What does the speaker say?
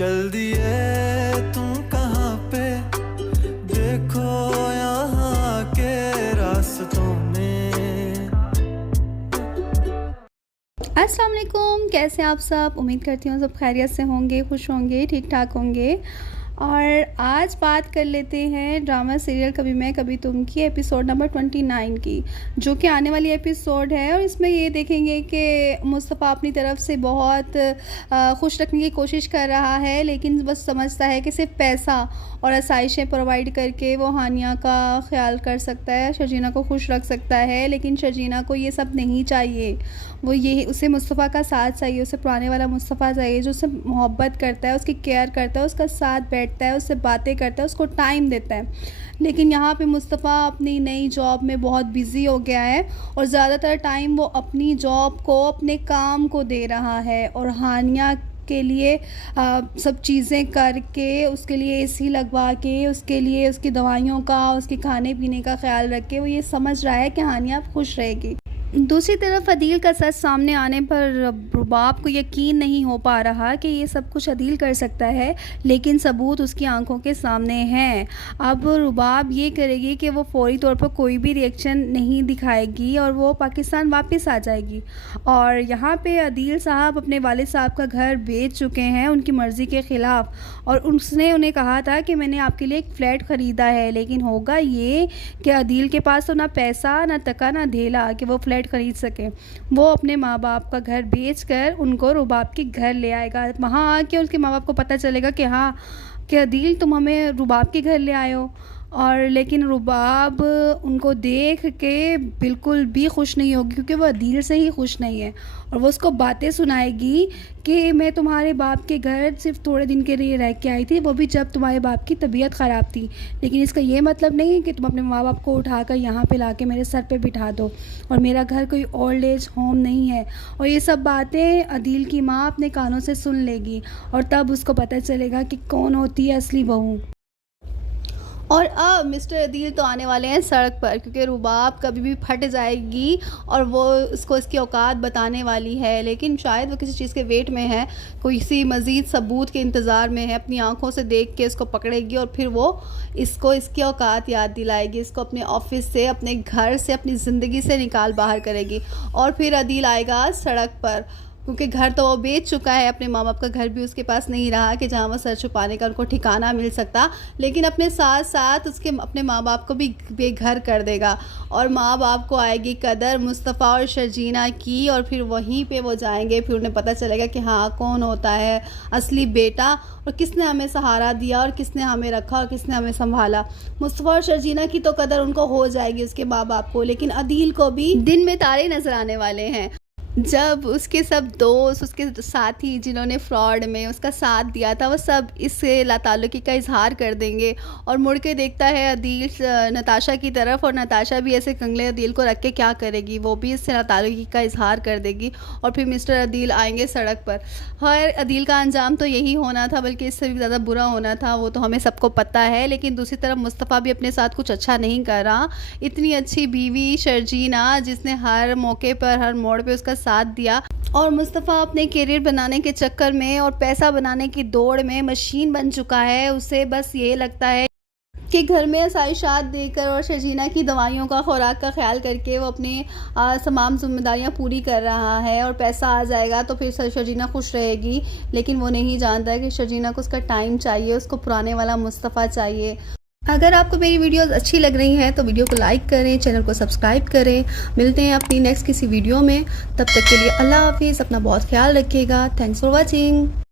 चल दिए तुम कहाँ पे, देखो यहाँ के रास्तों में। अस्सलाम वालेकुम, कैसे आप सब। उम्मीद करती हूँ सब खैरियत से होंगे, खुश होंगे, ठीक ठाक होंगे। और आज बात कर लेते हैं ड्रामा सीरियल कभी मैं कभी तुम की एपिसोड नंबर 29 की, जो कि आने वाली एपिसोड है। और इसमें ये देखेंगे कि मुस्तफ़ा अपनी तरफ से बहुत खुश रखने की कोशिश कर रहा है, लेकिन बस समझता है कि सिर्फ पैसा और आसाइशें प्रोवाइड करके वो हानिया का ख्याल कर सकता है, शर्जीना को खुश रख सकता है। लेकिन शर्जीना को ये सब नहीं चाहिए, वो ये उसे मुस्तफ़ा का साथ चाहिए, उसे पुराने वाला मुस्तफ़ा चाहिए जो उससे मोहब्बत करता है, उसकी केयर करता है, उसका साथ बैठता है, उससे बातें करता है, उसको टाइम देता है। लेकिन यहाँ पे मुस्तफ़ा अपनी नई जॉब में बहुत बिज़ी हो गया है और ज़्यादातर टाइम वो अपनी जॉब को, अपने काम को दे रहा है। और हानिया के लिए सब चीज़ें करके, उसके लिए एसी लगवा के, उसके लिए उसकी दवाइयों का, उसके खाने पीने का ख्याल रख के वो ये समझ रहा है कि हानिया खुश रहेगी। दूसरी तरफ अदील का सच सामने आने पर रुबाब को यकीन नहीं हो पा रहा कि ये सब कुछ अदील कर सकता है, लेकिन सबूत उसकी आंखों के सामने हैं। अब रुबाब ये करेगी कि वो फौरी तौर पर कोई भी रिएक्शन नहीं दिखाएगी और वो पाकिस्तान वापस आ जाएगी। और यहाँ पे अदील साहब अपने वालिद साहब का घर बेच चुके हैं उनकी मर्ज़ी के ख़िलाफ़, और उसने उन्हें कहा था कि मैंने आपके लिए एक फ़्लैट ख़रीदा है। लेकिन होगा ये कि अदील के पास तो ना पैसा, ना टका, ना ढेला कि वो फ़्लैट खरीद सके। वो अपने माँ बाप का घर बेचकर उनको रुबाब के घर ले आएगा। वहाँ आके उसके माँ बाप को पता चलेगा कि हाँ, कि अदील तुम हमें रुबाब के घर ले आए हो। और लेकिन रुबाब उनको देख के बिल्कुल भी खुश नहीं होगी, क्योंकि वो अदील से ही खुश नहीं है। और वो उसको बातें सुनाएगी कि मैं तुम्हारे बाप के घर सिर्फ थोड़े दिन के लिए रह के आई थी, वो भी जब तुम्हारे बाप की तबीयत ख़राब थी। लेकिन इसका ये मतलब नहीं है कि तुम अपने माँ बाप को उठाकर यहाँ पे लाके मेरे सर पे बिठा दो, और मेरा घर कोई ओल्ड एज होम नहीं है। और ये सब बातें अदील की माँ अपने कानों से सुन लेगी, और तब उसको पता चलेगा कि कौन होती है असली बहू। और अब मिस्टर अदील तो आने वाले हैं सड़क पर, क्योंकि रुबाब कभी भी फट जाएगी और वो उसको इसकी औकात बताने वाली है। लेकिन शायद वो किसी चीज़ के वेट में है, कोई सी मज़ीद सबूत के इंतज़ार में है। अपनी आंखों से देख के इसको पकड़ेगी और फिर वो इसको इसकी औकात याद दिलाएगी, इसको अपने ऑफिस से, अपने घर से, अपनी ज़िंदगी से निकाल बाहर करेगी। और फिर अदील आएगा सड़क पर, क्योंकि घर तो वो बेच चुका है, अपने माँ बाप का घर भी उसके पास नहीं रहा कि जहाँ वो सर छुपाने का उनको ठिकाना मिल सकता। लेकिन अपने साथ साथ उसके अपने माँ बाप को भी बेघर कर देगा, और माँ बाप को आएगी कदर मुस्तफ़ा और शर्जीना की। और फिर वहीं पे वो जाएंगे, फिर उन्हें पता चलेगा कि हाँ, कौन होता है असली बेटा, और किसने हमें सहारा दिया, और किसने हमें रखा, और किसने हमें संभाला। मुस्तफ़ा और शर्जीना की तो कदर उनको हो जाएगी, उसके माँ बाप को। लेकिन अदील को भी दिन में तारे नज़र आने वाले हैं, जब उसके सब दोस्त, उसके साथी जिन्होंने फ्रॉड में उसका साथ दिया था, वो सब इससे लाताल्लुकी का इजहार कर देंगे। और मुड़ के देखता है अदील नताशा की तरफ, और नताशा भी ऐसे कंगले अदील को रख के क्या करेगी, वो भी इससे लाताल्लुकी का इजहार कर देगी। और फिर मिस्टर अदील आएंगे सड़क पर। खैर, अदील का अंजाम तो यही होना था, बल्कि इससे भी ज़्यादा बुरा होना था, वो तो हमें सबको पता है। लेकिन दूसरी तरफ मुस्तफ़ा भी अपने साथ कुछ अच्छा नहीं कर रहा। इतनी अच्छी बीवी शर्जीना, जिसने हर मौके पर, हर मोड़ पर उसका साथ दिया, और मुस्तफ़ा अपने करियर बनाने के चक्कर में और पैसा बनाने की दौड़ में मशीन बन चुका है। उसे बस ये लगता है कि घर में आसाइशात देकर और शर्जीना की दवाइयों का, खुराक का ख्याल करके वो अपनी तमाम जिम्मेदारियां पूरी कर रहा है, और पैसा आ जाएगा तो फिर शर्जीना खुश रहेगी। लेकिन वो नहीं जानता कि शर्जीना को उसका टाइम चाहिए, उसको पुराने वाला मुस्तफ़ा चाहिए। अगर आपको मेरी वीडियोस अच्छी लग रही हैं तो वीडियो को लाइक करें, चैनल को सब्सक्राइब करें। मिलते हैं अपनी नेक्स्ट किसी वीडियो में, तब तक के लिए अल्लाह हाफिज़। अपना बहुत ख्याल रखिएगा। Thanks for watching.